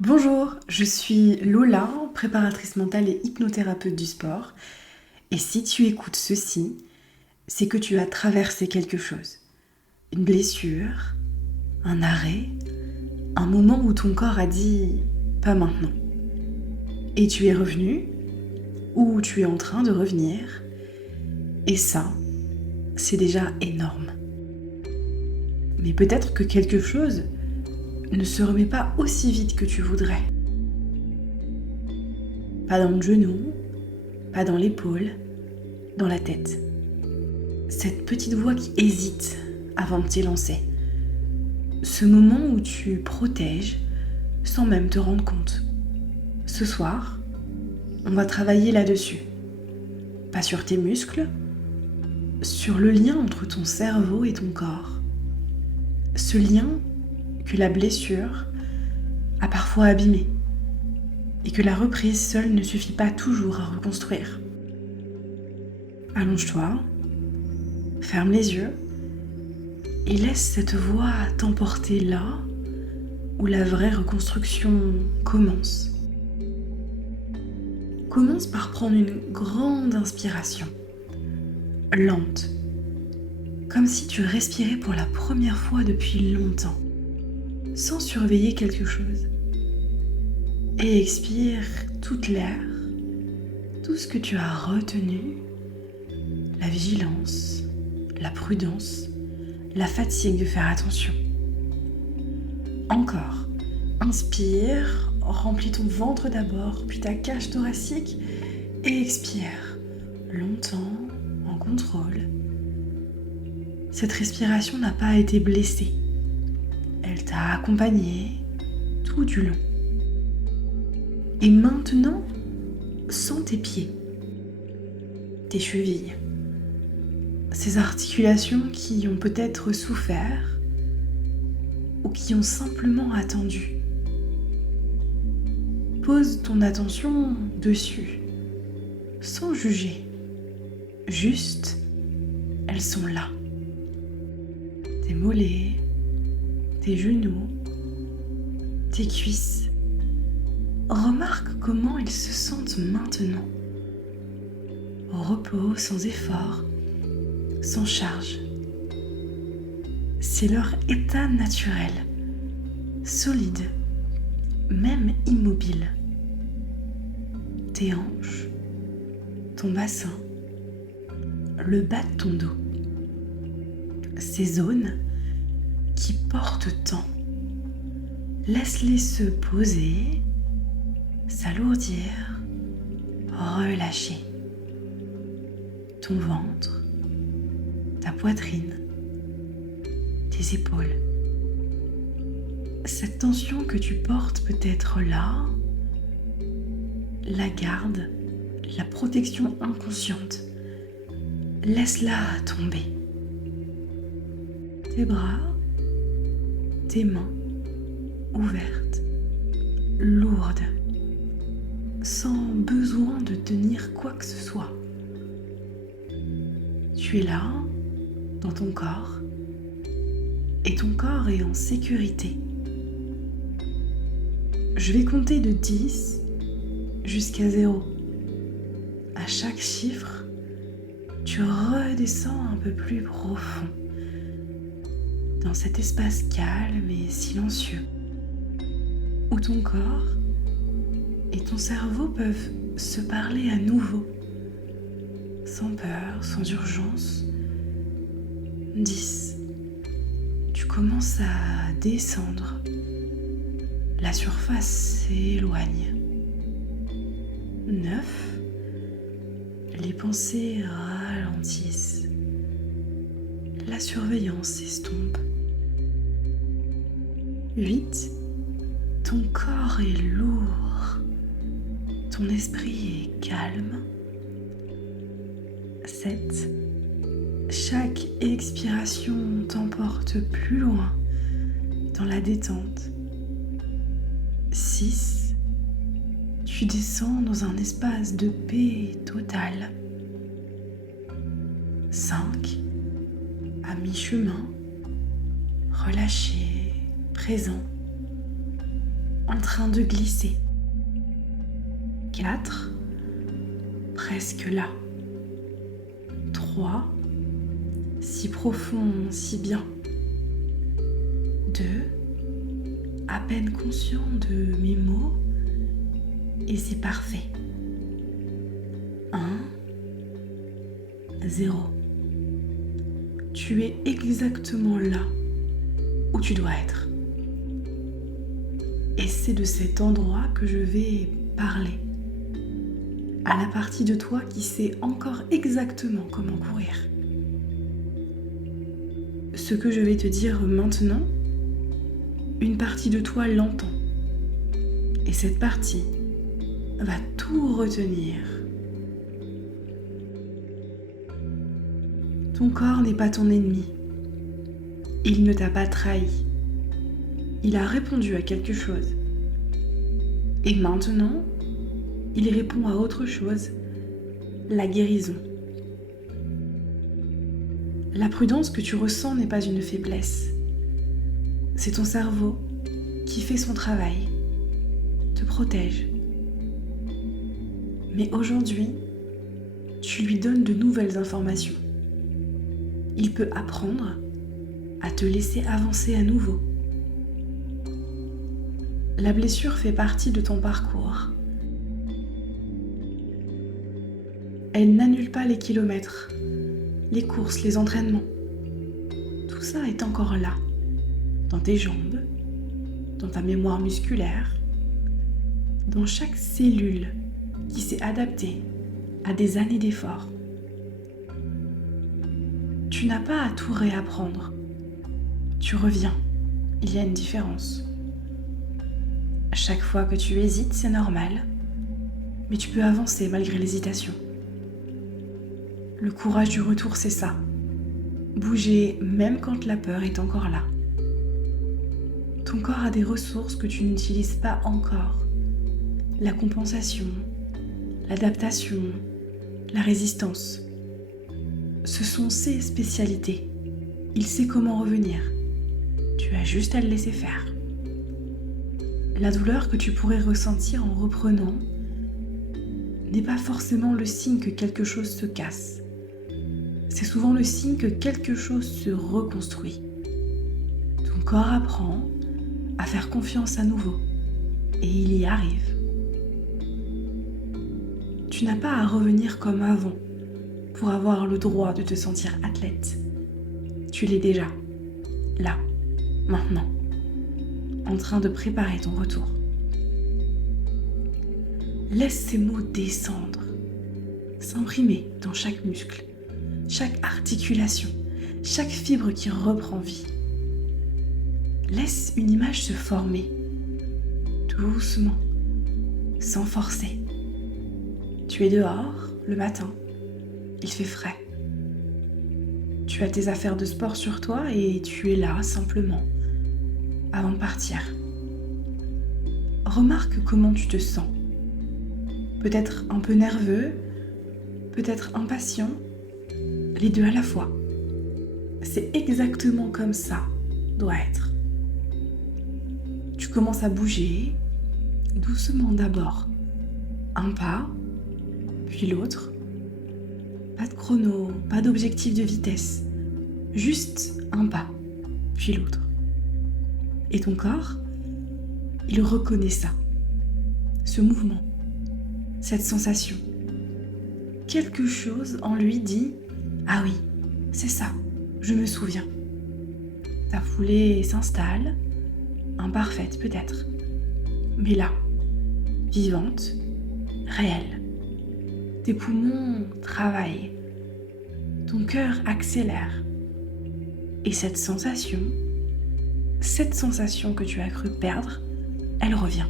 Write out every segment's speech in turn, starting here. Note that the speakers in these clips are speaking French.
Bonjour, je suis Lola, préparatrice mentale et hypnothérapeute du sport. Et si tu écoutes ceci, c'est que tu as traversé quelque chose. Une blessure, un arrêt, un moment où ton corps a dit « pas maintenant ». Et tu es revenu, ou tu es en train de revenir. Et ça, c'est déjà énorme. Mais peut-être que quelque chose ne se remet pas aussi vite que tu voudrais. Pas dans le genou, pas dans l'épaule, dans la tête. Cette petite voix qui hésite avant de t'élancer. Ce moment où tu protèges sans même te rendre compte. Ce soir, on va travailler là-dessus. Pas sur tes muscles, sur le lien entre ton cerveau et ton corps. Ce lien que la blessure a parfois abîmé et que la reprise seule ne suffit pas toujours à reconstruire. Allonge-toi, ferme les yeux et laisse cette voix t'emporter là où la vraie reconstruction commence. Commence par prendre une grande inspiration, lente, comme si tu respirais pour la première fois depuis longtemps, sans surveiller quelque chose. Et expire toute l'air, tout ce que tu as retenu, la vigilance, la prudence, la fatigue de faire attention. Encore, inspire, remplis ton ventre d'abord, puis ta cage thoracique et expire, longtemps, en contrôle. Cette respiration n'a pas été blessée. Elle t'a accompagné tout du long. Et maintenant, sens tes pieds, tes chevilles, ces articulations qui ont peut-être souffert ou qui ont simplement attendu. Pose ton attention dessus, sans juger. Juste, elles sont là. Tes mollets, tes genoux, tes cuisses. Remarque comment ils se sentent maintenant. Au repos, sans effort, sans charge. C'est leur état naturel, solide, même immobile. Tes hanches, ton bassin, le bas de ton dos. Ces zones qui portent tant. Laisse-les se poser, s'alourdir, relâcher. Ton ventre, ta poitrine, tes épaules. Cette tension que tu portes peut être là, la garde, la protection inconsciente. Laisse-la tomber. Tes bras, tes mains ouvertes, lourdes, sans besoin de tenir quoi que ce soit. Tu es là, dans ton corps, et ton corps est en sécurité. Je vais compter de 10 jusqu'à 0. À chaque chiffre, tu redescends un peu plus profond, dans cet espace calme et silencieux, où ton corps et ton cerveau peuvent se parler à nouveau, sans peur, sans urgence. 10. Tu commences à descendre. La surface s'éloigne. 9. Les pensées ralentissent. La surveillance s'estompe. 8. Ton corps est lourd. Ton esprit est calme. 7. Chaque expiration t'emporte plus loin dans la détente. 6. Tu descends dans un espace de paix totale. 5. À mi-chemin, relâché, présent. en train de glisser. 4, presque là. 3, si profond, si bien. 2, à peine conscient de mes mots, et c'est parfait. 1, 0. Tu es exactement là où tu dois être. Et c'est de cet endroit que je vais parler. À la partie de toi qui sait encore exactement comment courir. Ce que je vais te dire maintenant, une partie de toi l'entend. Et cette partie va tout retenir. Ton corps n'est pas ton ennemi. Il ne t'a pas trahi. Il a répondu à quelque chose. Et maintenant, il répond à autre chose, la guérison. La prudence que tu ressens n'est pas une faiblesse. C'est ton cerveau qui fait son travail, te protège. Mais aujourd'hui, tu lui donnes de nouvelles informations. Il peut apprendre à te laisser avancer à nouveau. La blessure fait partie de ton parcours. Elle n'annule pas les kilomètres, les courses, les entraînements. Tout ça est encore là, dans tes jambes, dans ta mémoire musculaire, dans chaque cellule qui s'est adaptée à des années d'efforts. Tu n'as pas à tout réapprendre. Tu reviens. Il y a une différence. Chaque fois que tu hésites, c'est normal, mais tu peux avancer malgré l'hésitation. Le courage du retour, c'est ça. Bouger même quand la peur est encore là. Ton corps a des ressources que tu n'utilises pas encore. La compensation, l'adaptation, la résistance. Ce sont ses spécialités. Il sait comment revenir. Tu as juste à le laisser faire. La douleur que tu pourrais ressentir en reprenant n'est pas forcément le signe que quelque chose se casse. C'est souvent le signe que quelque chose se reconstruit. Ton corps apprend à faire confiance à nouveau et il y arrive. Tu n'as pas à revenir comme avant pour avoir le droit de te sentir athlète. Tu l'es déjà, là, maintenant, en train de préparer ton retour. Laisse ces mots descendre, s'imprimer dans chaque muscle, chaque articulation, chaque fibre qui reprend vie. Laisse une image se former, doucement, sans forcer. Tu es dehors, le matin, il fait frais. Tu as tes affaires de sport sur toi et tu es là simplement, avant de partir. Remarque comment tu te sens. Peut-être un peu nerveux, peut-être impatient, les deux à la fois. C'est exactement comme ça doit être. Tu commences à bouger, doucement d'abord. Un pas, puis l'autre. Pas de chrono, pas d'objectif de vitesse. Juste un pas, puis l'autre. Et ton corps, il reconnaît ça. Ce mouvement, cette sensation. Quelque chose en lui dit « Ah oui, c'est ça, je me souviens ». Ta foulée s'installe, imparfaite peut-être, mais là, vivante, réelle. Tes poumons travaillent, ton cœur accélère. Et cette sensation que tu as cru perdre, elle revient.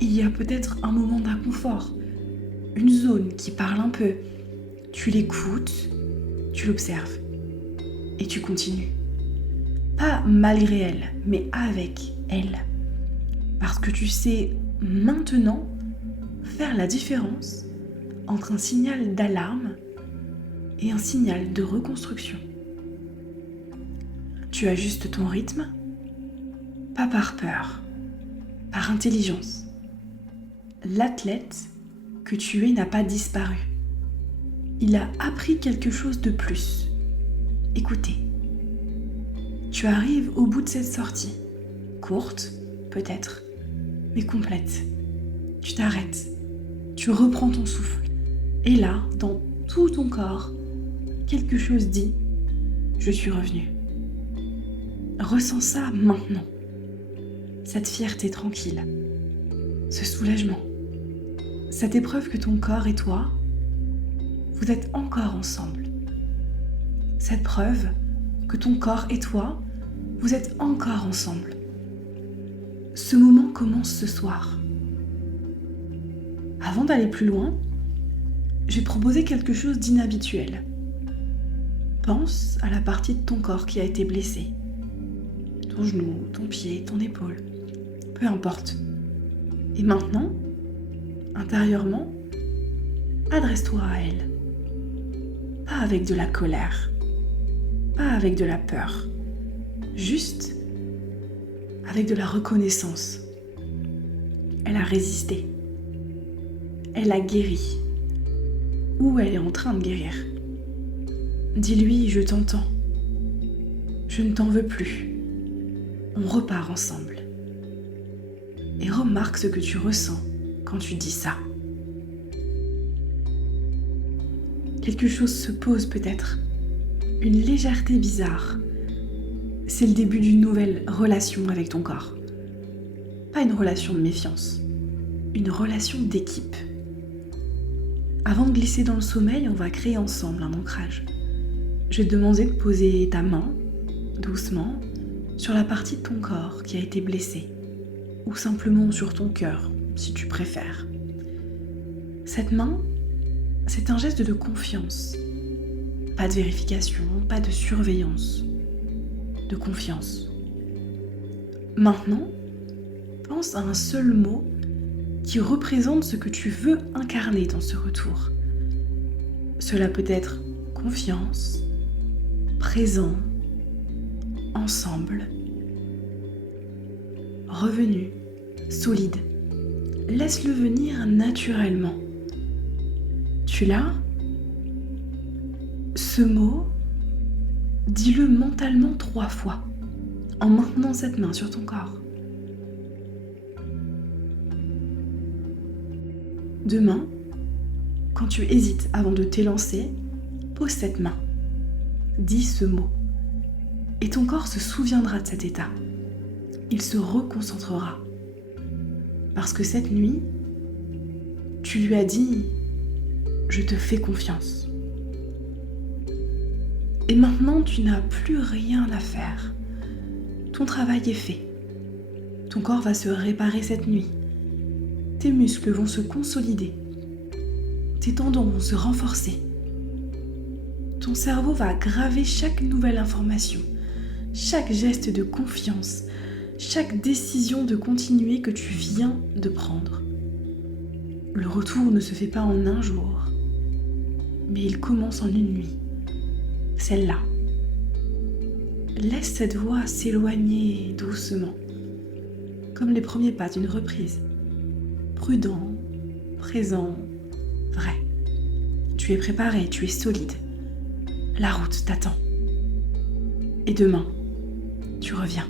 Il y a peut-être un moment d'inconfort, une zone qui parle un peu. Tu l'écoutes, tu l'observes et tu continues. Pas malgré elle, mais avec elle. Parce que tu sais maintenant faire la différence entre un signal d'alarme et un signal de reconstruction. Tu ajustes ton rythme, pas par peur, par intelligence. L'athlète que tu es n'a pas disparu. Il a appris quelque chose de plus. Écoutez. Tu arrives au bout de cette sortie. Courte, peut-être, mais complète. Tu t'arrêtes. Tu reprends ton souffle. Et là, dans tout ton corps, quelque chose dit « Je suis revenu ». Ressens ça maintenant. Cette fierté tranquille. Ce soulagement. Cette épreuve que ton corps et toi, vous êtes encore ensemble. Cette preuve que ton corps et toi, vous êtes encore ensemble. Ce moment commence ce soir. Avant d'aller plus loin, j'ai proposé quelque chose d'inhabituel. Pense à la partie de ton corps qui a été blessée. Ton genou, ton pied, ton épaule. Peu importe. Et maintenant, intérieurement, adresse-toi à elle. Pas avec de la colère, pas avec de la peur, juste avec de la reconnaissance. Elle a résisté. Elle a guéri. Ou elle est en train de guérir. Dis-lui, je t'entends. Je ne t'en veux plus. On repart ensemble. Et remarque ce que tu ressens quand tu dis ça. Quelque chose se pose peut-être. Une légèreté bizarre. C'est le début d'une nouvelle relation avec ton corps. Pas une relation de méfiance. Une relation d'équipe. Avant de glisser dans le sommeil, on va créer ensemble un ancrage. Je vais te demander de poser ta main, doucement, sur la partie de ton corps qui a été blessée, ou simplement sur ton cœur, si tu préfères. Cette main, c'est un geste de confiance. Pas de vérification, pas de surveillance. De confiance. Maintenant, pense à un seul mot qui représente ce que tu veux incarner dans ce retour. Cela peut être confiance, présent, ensemble, revenu, solide. Laisse-le venir naturellement. Tu l'as ? Ce mot, dis-le mentalement 3 fois, en maintenant cette main sur ton corps. Demain, quand tu hésites avant de t'élancer, pose cette main. Dis ce mot. Et ton corps se souviendra de cet état. Il se reconcentrera. Parce que cette nuit, tu lui as dit « Je te fais confiance ». Et maintenant, tu n'as plus rien à faire. Ton travail est fait. Ton corps va se réparer cette nuit. Tes muscles vont se consolider. Tes tendons vont se renforcer. Ton cerveau va graver chaque nouvelle information, chaque geste de confiance, chaque décision de continuer que tu viens de prendre. Le retour ne se fait pas en un jour, mais il commence en une nuit. Celle-là. Laisse cette voix s'éloigner doucement, comme les premiers pas d'une reprise. Prudent, présent, vrai. Tu es préparé, tu es solide. La route t'attend. Et demain, tu reviens.